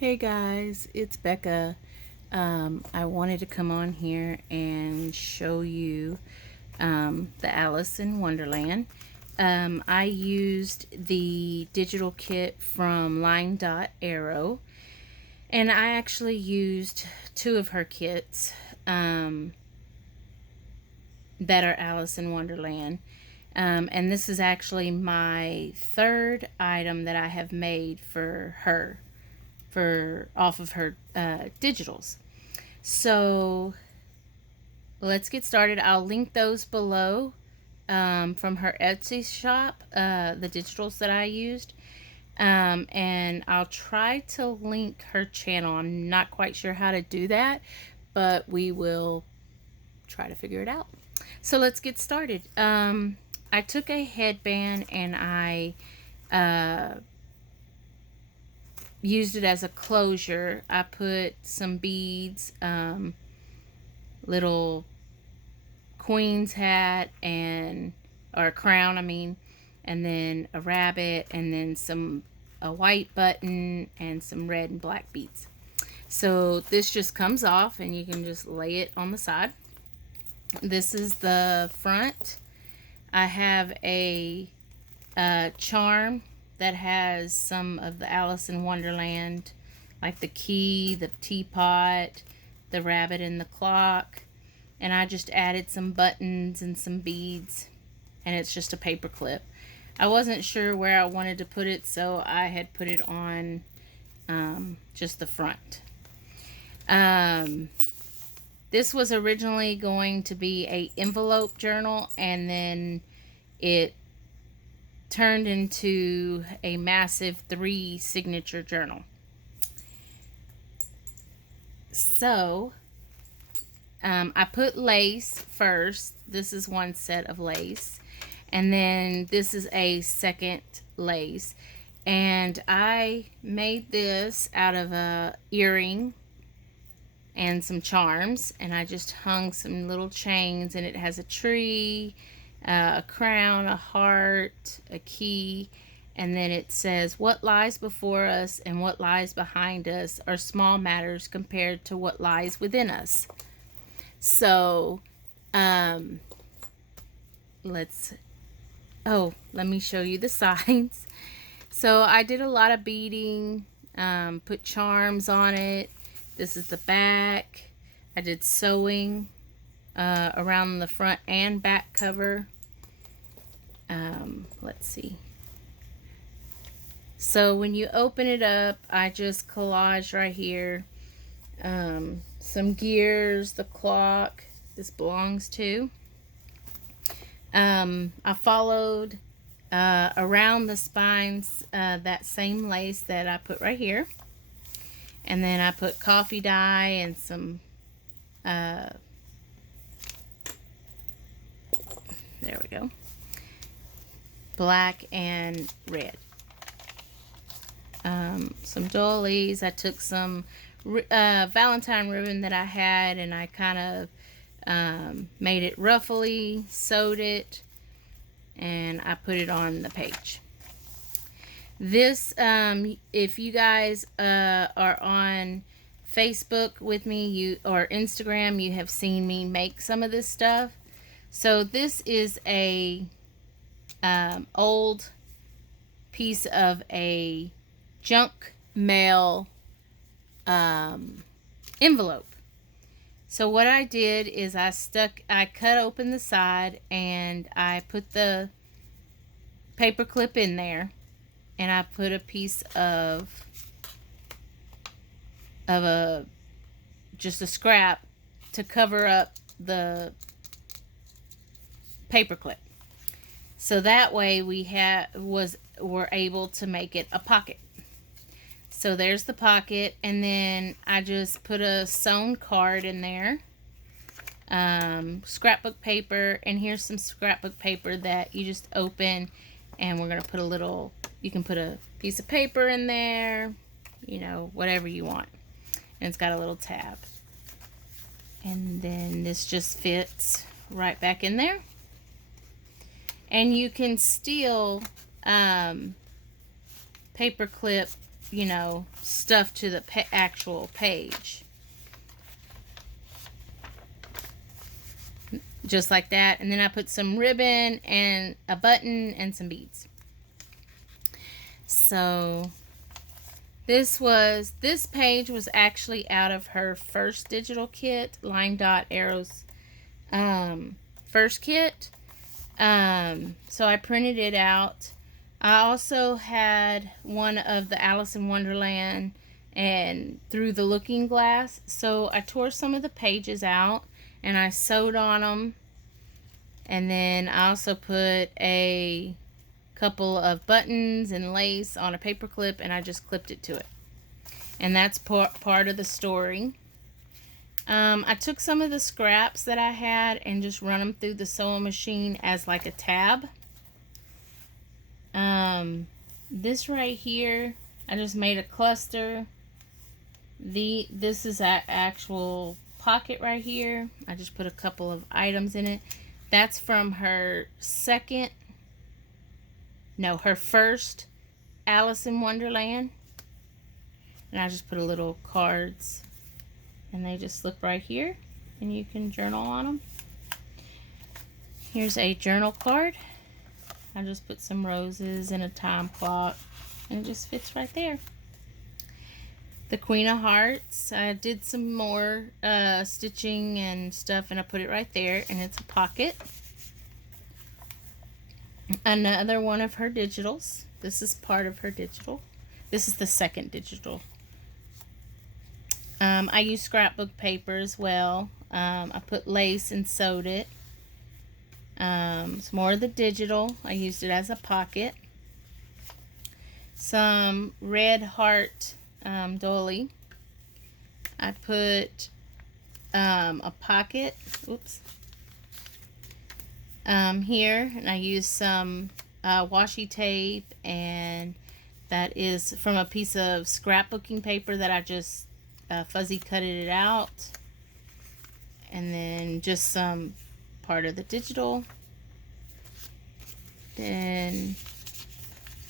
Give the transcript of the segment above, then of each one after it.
Hey guys, it's Becca. I wanted to come on here and show you the Alice in Wonderland. I used the digital kit from Linedotarrow, and I actually used two of her kits that are Alice in Wonderland. And this is actually my third item that I have made for her, for off of her digitals. So let's get started. I'll link those below from her Etsy shop, the digitals that I used. And I'll try to link her channel. I'm not quite sure how to do that, but we will try to figure it out. So let's get started. I took a headband and I used it as a closure. I put some beads, little queen's hat or a crown, and then a rabbit, and then a white button and some red and black beads. So this just comes off and you can just lay it on the side. This is the front. I have a charm that has some of the Alice in Wonderland, like the key, the teapot, the rabbit, and the clock. And I just added some buttons and some beads, and it's just a paper clip. I wasn't sure where I wanted to put it, so I had put it on just the front. This was originally going to be a envelope journal, and then it turned into a massive 3 signature journal. So I put lace first. This is one set of lace, and then this is a second lace, and I made this out of a earring and some charms, and I just hung some little chains, and it has a tree, a crown, a heart, a key, and then it says, "What lies before us and what lies behind us are small matters compared to what lies within us." So let me show you the sides. So I did a lot of beading, put charms on it. This is the back. I did sewing around the front and back cover. Let's see. So when you open it up, I just collage right here some gears, the clock this belongs to. I followed around the spines that same lace that I put right here. And then I put coffee dye and some there we go, black and red. Some doilies. I took some Valentine ribbon that I had, and I kind of made it ruffly, sewed it, and I put it on the page. This, if you guys are on Facebook with me, or Instagram, you have seen me make some of this stuff. So this is a old piece of a junk mail envelope. So what I did is I cut open the side, and I put the paper clip in there, and I put a piece of just a scrap to cover up the paper clip. So that way we're able to make it a pocket. So there's the pocket, and then I just put a sewn card in there, scrapbook paper, and here's some scrapbook paper that you just open, and we're going to put you can put a piece of paper in there, whatever you want. And it's got a little tab. And then this just fits right back in there. And you can still paper clip you know, stuff to the actual page. Just like that. And then I put some ribbon and a button and some beads. So this page was actually out of her first digital kit, Linedotarrow's first kit. So I printed it out. I also had one of the Alice in Wonderland and Through the Looking Glass. So I tore some of the pages out and I sewed on them. And then I also put a couple of buttons and lace on a paper clip, and I just clipped it to it. And that's part of the story. I took some of the scraps that I had and just run them through the sewing machine as like a tab. This right here, I just made a cluster. This is an actual pocket right here. I just put a couple of items in it. That's from her first Alice in Wonderland. And I just put a little cards, and they just slip right here, and you can journal on them. Here's a journal card. I just put some roses and a time clock, and it just fits right there. The Queen of Hearts, I did some more stitching and stuff, and I put it right there, and it's a pocket. Another one of her digitals. This is part of her digital. This is the second digital. I use scrapbook paper as well. I put lace and sewed it. It's more of the digital. I used it as a pocket. Some red heart doily. I put a pocket. Oops. Here, and I used some washi tape, and that is from a piece of scrapbooking paper that I just fuzzy cutted it out, and then just some part of the digital. Then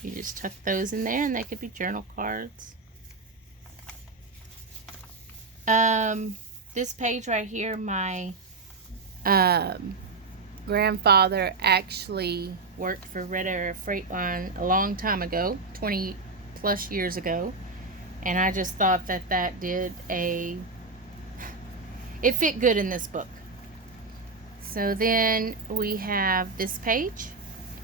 you just tuck those in there, and they could be journal cards. This page right here, my grandfather actually worked for Red Arrow Freight Line a long time ago, 20 plus years ago, and I just thought that did it fit good in this book. So then we have this page,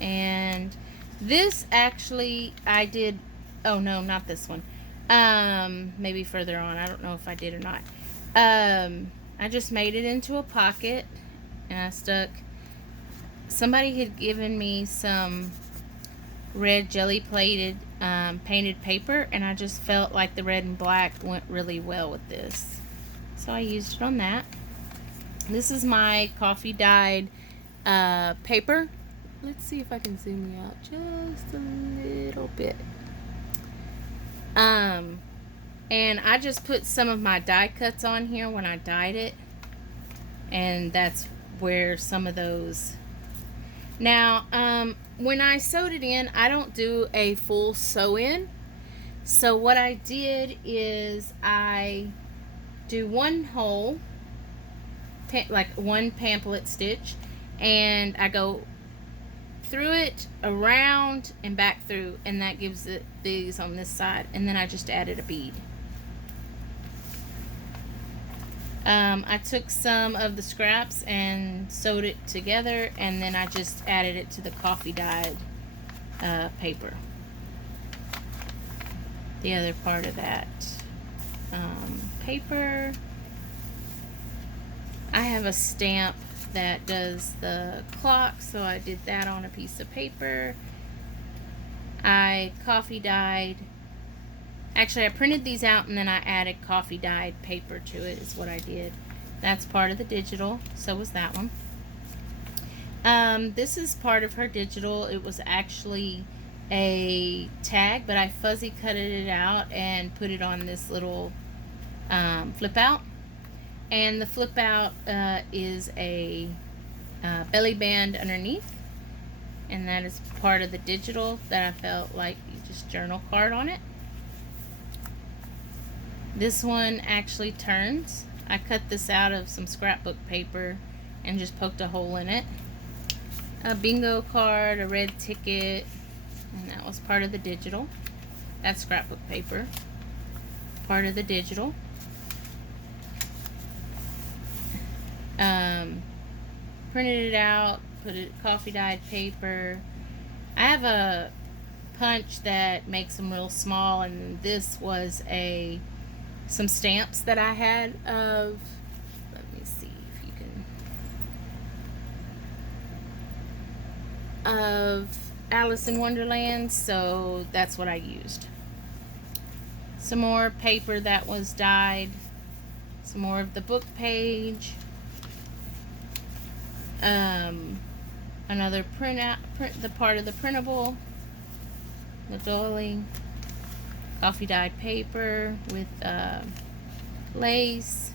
and this actually I did, oh no, not this one, maybe further on, I don't know if I did or not. I just made it into a pocket, and I stuck, somebody had given me some red jelly plated painted paper, and I just felt like the red and black went really well with this, so I used it on that. This is my coffee dyed paper. Let's see if I can zoom you out just a little bit. And I just put some of my die cuts on here when I dyed it, and that's where some of those. Now, when I sewed it in, I don't do a full sew in. So what I did is I do one hole, like one pamphlet stitch, and I go through it, around, and back through, and that gives it these on this side, and then I just added a bead. I took some of the scraps and sewed it together, and then I just added it to the coffee dyed paper. The other part of that paper, I have a stamp that does the clock, so I did that on a piece of paper. I coffee dyed. Actually, I printed these out and then I added coffee dyed paper to it is what I did. That's part of the digital. So was that one. This is part of her digital. It was actually a tag, but I fuzzy cutted it out and put it on this little flip out. And the flip out is a belly band underneath. And that is part of the digital that I felt like you just journal card on it. This one actually turns. I cut this out of some scrapbook paper and just poked a hole in it. A bingo card, a red ticket, and that was part of the digital. That's scrapbook paper. Part of the digital. Printed it out, put it coffee dyed paper. I have a punch that makes them real small, and this was some stamps that I had of, let me see if you can, of Alice in Wonderland, so that's what I used. Some more paper that was dyed, some more of the book page, another the part of the printable, the doily, coffee dyed paper with lace,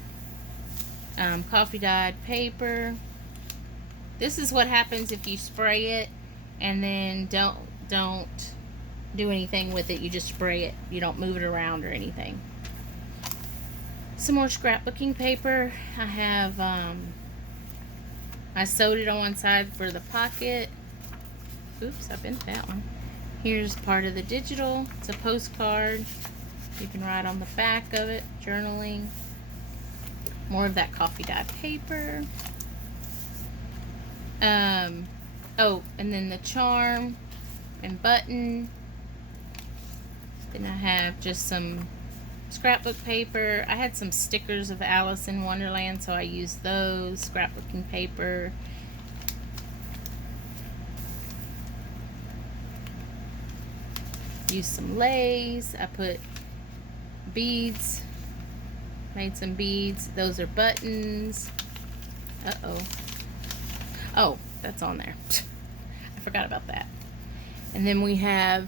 coffee dyed paper. This is what happens if you spray it and then don't do anything with it. You just spray it. You don't move it around or anything. Some more scrapbooking paper. I have I sewed it on one side for the pocket. Oops, I bent that one. Here's part of the digital. It's a postcard. You can write on the back of it, journaling. More of that coffee dye paper. Oh, and then the charm and button. Then I have just some scrapbook paper. I had some stickers of Alice in Wonderland, so I used those. Scrapbooking paper. Used some lace. I put beads. Made some beads. Those are buttons. Uh-oh. Oh, that's on there. I forgot about that. And then we have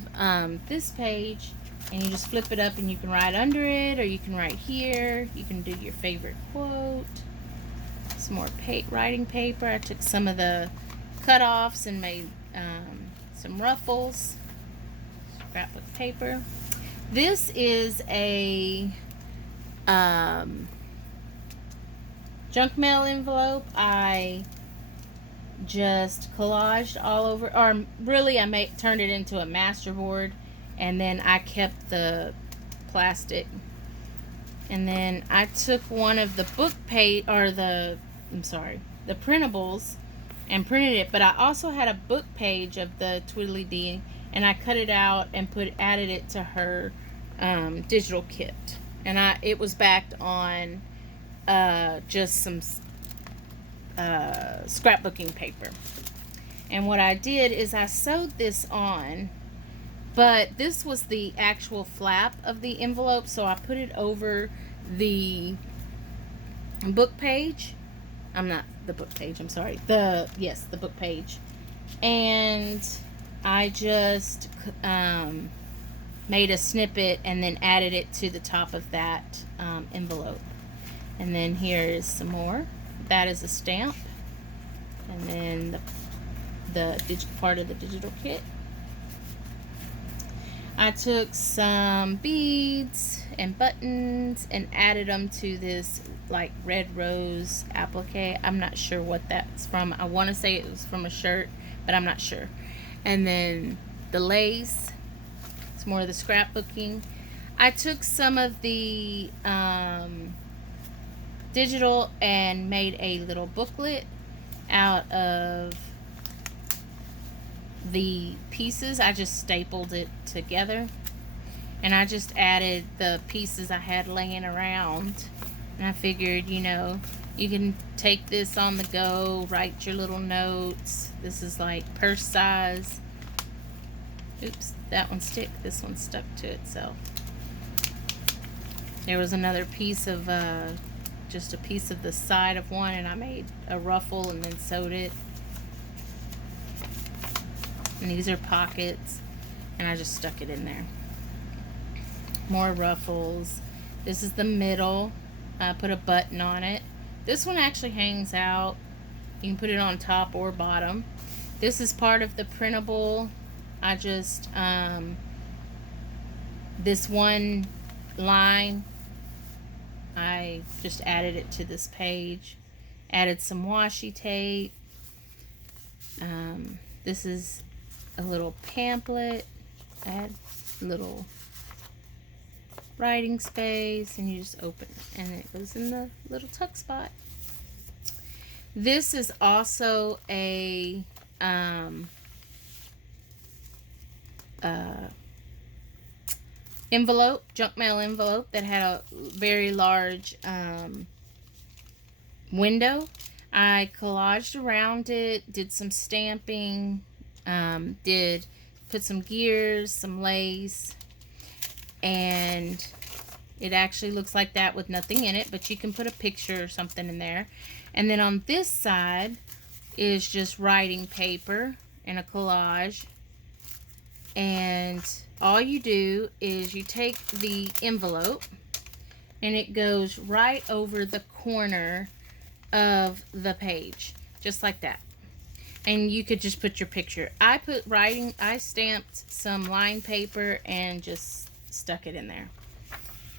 this page, and you just flip it up and you can write under it, or you can write here. You can do your favorite quote. Some more writing paper. I took some of the cut-offs and made some ruffles. Scrapbook paper. This is a junk mail envelope. I just collaged all over, or really I turned it into a masterboard, and then I kept the plastic. And then I took one of the book page, or the printables, and printed it, but I also had a book page of the Tweedledee, and I cut it out and added it to her digital kit. And it was backed on just some scrapbooking paper. And what I did is I sewed this on, but this was the actual flap of the envelope, so I put it over the book page. Not the book page, I'm sorry. The book page. And I just made a snippet and then added it to the top of that envelope. And then here is some more. That is a stamp. And then the part of the digital kit. I took some beads and buttons and added them to this like red rose applique. I'm not sure what that's from. I want to say it was from a shirt, but I'm not sure. And then the lace. It's more of the scrapbooking. I took some of the digital and made a little booklet out of the pieces. I just stapled it together, and I just added the pieces I had laying around. And I figured, you can take this on the go, write your little notes. This is like purse size. Oops, that one this one stuck to itself. There was another piece of just a piece of the side of one, and I made a ruffle and then sewed it. And these are pockets, and I just stuck it in there. More ruffles. This is the middle. I put a button on it. This one actually hangs out. You can put it on top or bottom. This is part of the printable. I just this one line I just added it to this page. Added some washi tape. This is a little pamphlet. Add little writing space, and you just open it, and it goes in the little tuck spot. This is also a envelope, junk mail envelope that had a very large window. I collaged around it, did some stamping, did put some gears, some lace, and it actually looks like that with nothing in it, but you can put a picture or something in there. And then on this side is just writing paper and a collage. And all you do is you take the envelope and it goes right over the corner of the page, just like that. And you could just put your picture. I stamped some lined paper and just stuck it in there.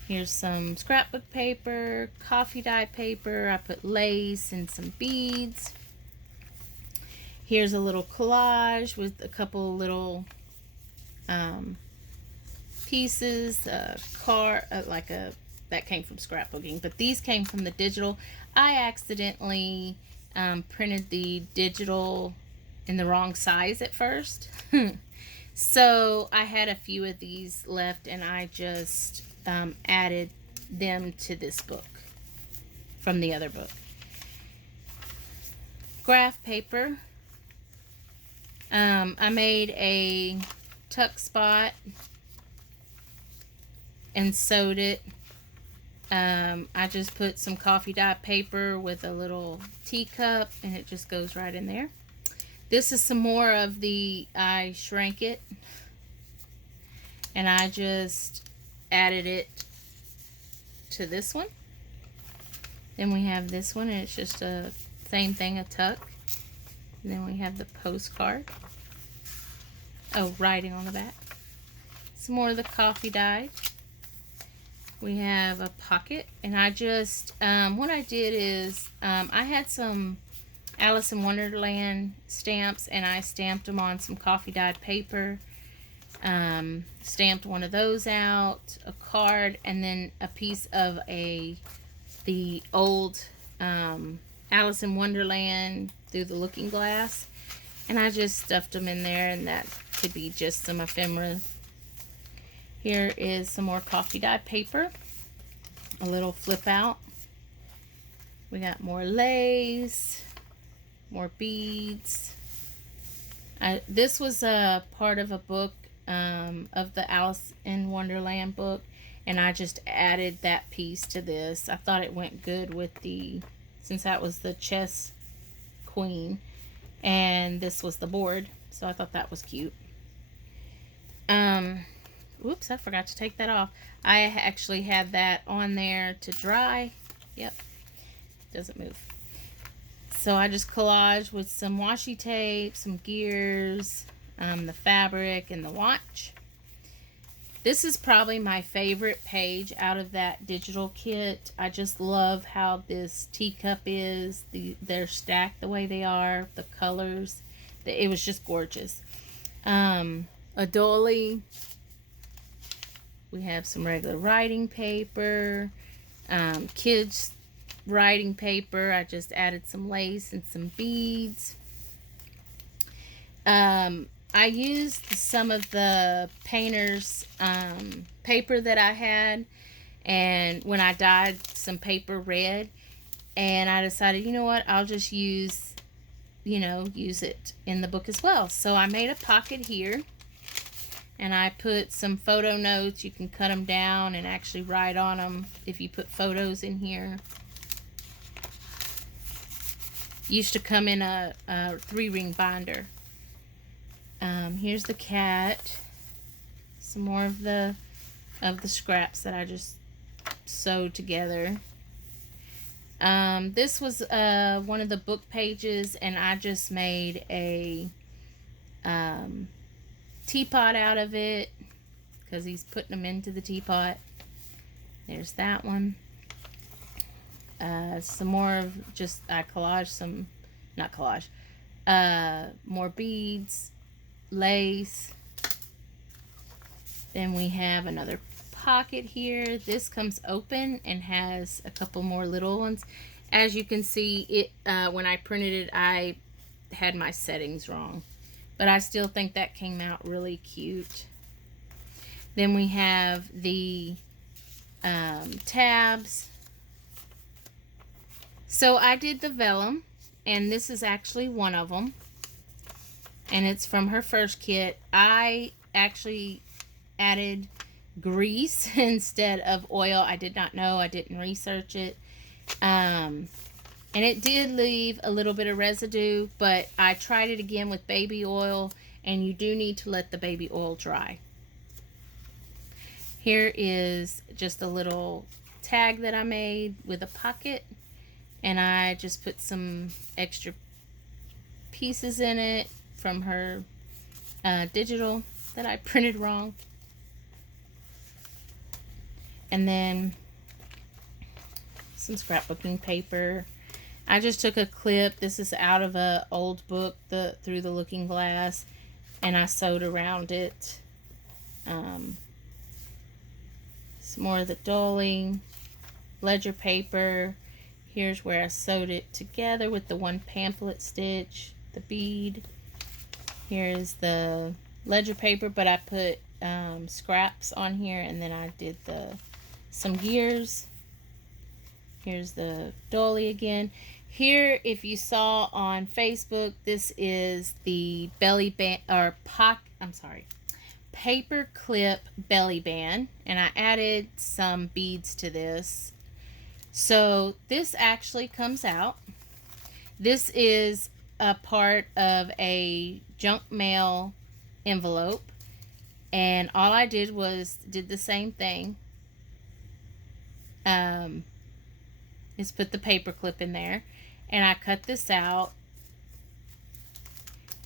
Here's some scrapbook paper, coffee dye paper. I put lace and some beads. Here's a little collage with a couple little pieces. That came from scrapbooking, but these came from the digital. I accidentally printed the digital in the wrong size at first. So I had a few of these left, and I just added them to this book from the other book. Graph paper. I made a tuck spot and sewed it. I just put some coffee dye paper with a little teacup, and it just goes right in there. This is some more of the, I shrank it, and I just added it to this one. Then we have this one, and it's just a same thing, a tuck. And then we have the postcard. Oh, writing on the back. Some more of the coffee dye. We have a pocket, and I just, what I did is, I had some Alice in Wonderland stamps, and I stamped them on some coffee dyed paper. Stamped one of those out, a card, and then a piece of the old Alice in Wonderland through the looking glass, and I just stuffed them in there, and that could be just some ephemera. Here is some more coffee dye paper, a little flip out. We got more lace, more beads. This was a part of a book, of the Alice in Wonderland book, and I just added that piece to this. I thought it went good with since that was the chess queen, and this was the board, so I thought that was cute. Whoops, I forgot to take that off. I actually had that on there to dry. Yep, doesn't move. So I just collaged with some washi tape, some gears, the fabric, and the watch. This is probably my favorite page out of that digital kit. I just love how this teacup is. They're stacked the way they are. The colors. It was just gorgeous. A dolly. We have some regular writing paper. Kids writing paper. I just added some lace and some beads. I used some of the painter's paper that I had, and when I dyed some paper red, and I decided, you know what, I'll just use it in the book as well. So I made a pocket here, and I put some photo notes. You can cut them down and actually write on them if you put photos in here. Used to come in a 3-ring binder. Here's the cat. Some more of the scraps that I just sewed together. This was one of the book pages, and I just made a teapot out of it because he's putting them into the teapot. There's that one. Some more of just, I collage some, not collage, more beads, lace. Then we have another pocket here. This comes open and has a couple more little ones. As you can see, it when I printed it, I had my settings wrong, but I still think that came out really cute. Then we have the tabs. So I did the vellum, and this is actually one of them, and it's from her first kit. I actually added grease instead of oil. I did not know. I didn't research it. And it did leave a little bit of residue, but I tried it again with baby oil, and you do need to let the baby oil dry. Here is just a little tag that I made with a pocket, and I just put some extra pieces in it from her digital that I printed wrong. And then some scrapbooking paper. I just took a clip. This is out of an old book, Through the Looking Glass, and I sewed around it. Some more of the doling, ledger paper. Here's where I sewed it together with the one pamphlet stitch, the bead. Here's the ledger paper, but I put scraps on here, and then I did some gears. Here's the dolly again. Here, if you saw on Facebook, this is the belly band, or paper clip belly band, and I added some beads to this. So this actually comes out. This is a part of a junk mail envelope, and all I did was did the same thing. Is put the paper clip in there, and I cut this out.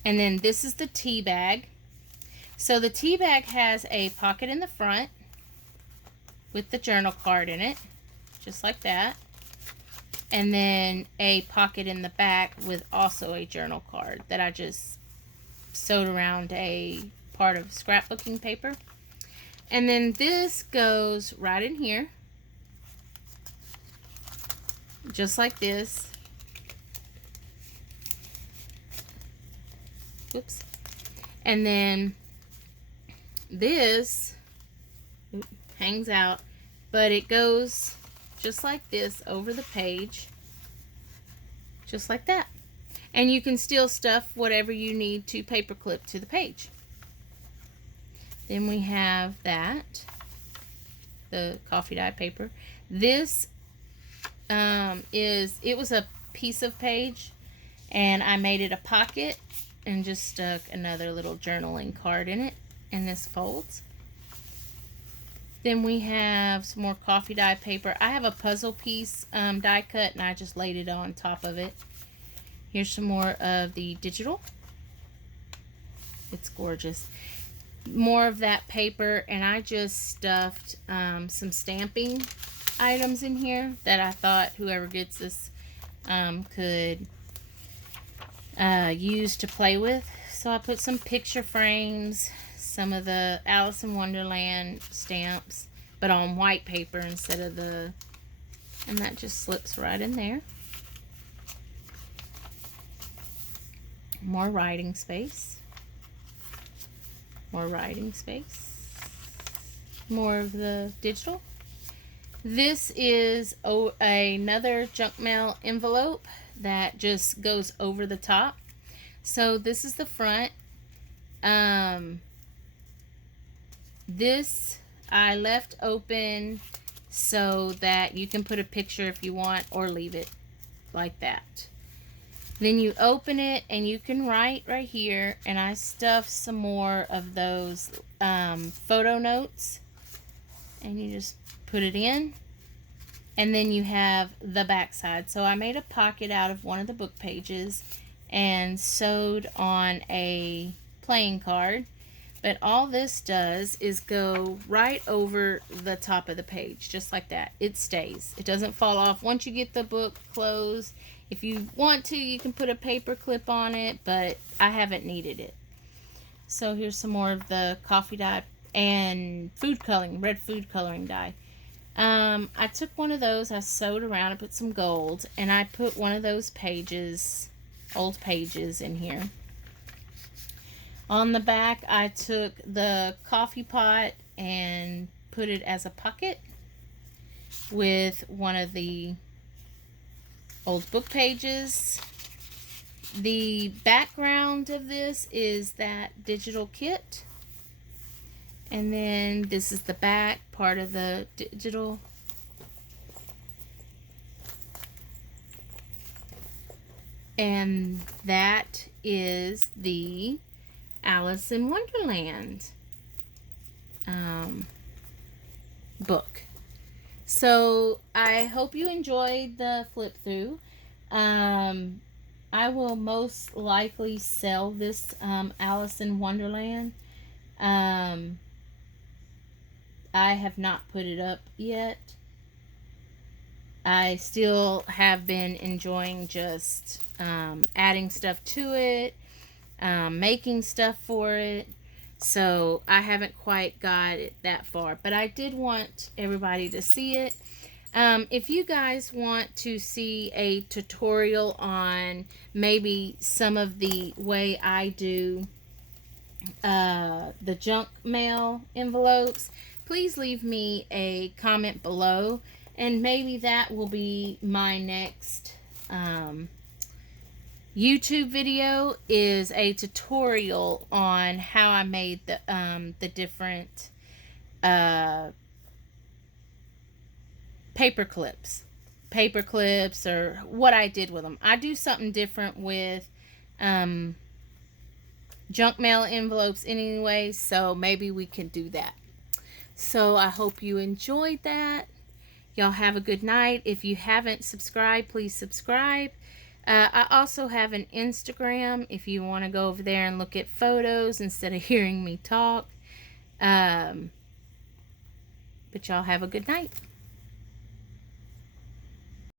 And then this is the tea bag. So the tea bag has a pocket in the front with the journal card in it, just like that. And then a pocket in the back with also a journal card that I just sewed around a part of scrapbooking paper. And then this goes right in here, just like this. Oops. And then this hangs out, but it goes just like this over the page, just like that. And you can still stuff whatever you need to paperclip to the page. Then we have that, the coffee dye paper. This it was a piece of page, and I made it a pocket and just stuck another little journaling card in it, and this folds. Then we have some more coffee dye paper. I have a puzzle piece die cut, and I just laid it on top of it. Here's some more of the digital. It's gorgeous. More of that paper, and I just stuffed some stamping items in here that I thought whoever gets this could use to play with. So I put some picture frames, some of the Alice in Wonderland stamps, but on white paper instead of and that just slips right in there. More writing space. More writing space. More of the digital. This is another junk mail envelope that just goes over the top. So this is the front. This I left open so that you can put a picture if you want, or leave it like that. Then you open it and you can write right here, and I stuffed some more of those photo notes, and you just put it in, and then you have the back side. So I made a pocket out of one of the book pages and sewed on a playing card. But all this does is go right over the top of the page, just like that. It stays. It doesn't fall off. Once you get the book closed, if you want to, you can put a paper clip on it, but I haven't needed it. So here's some more of the coffee dye and food coloring, red food coloring dye. I took one of those, I sewed around, I put some gold, and I put one of those pages, old pages in here. On the back, I took the coffee pot and put it as a pocket with one of the old book pages. The background of this is that digital kit. And then this is the back part of the digital. And that is the Alice in Wonderland book. So I hope you enjoyed the flip through. I will most likely sell this Alice in Wonderland. I have not put it up yet. I still have been enjoying just adding stuff to it, making stuff for it. So I haven't quite got it that far, but I did want everybody to see it. If you guys want to see a tutorial on maybe some of the way I do the junk mail envelopes, please leave me a comment below, and maybe that will be my next YouTube video, is a tutorial on how I made the different paper clips, or what I did with them. I do something different with junk mail envelopes anyway, so maybe we can do that. So I hope you enjoyed that. Y'all have a good night. If you haven't subscribed, please subscribe. I also have an Instagram if you want to go over there and look at photos instead of hearing me talk. But y'all have a good night.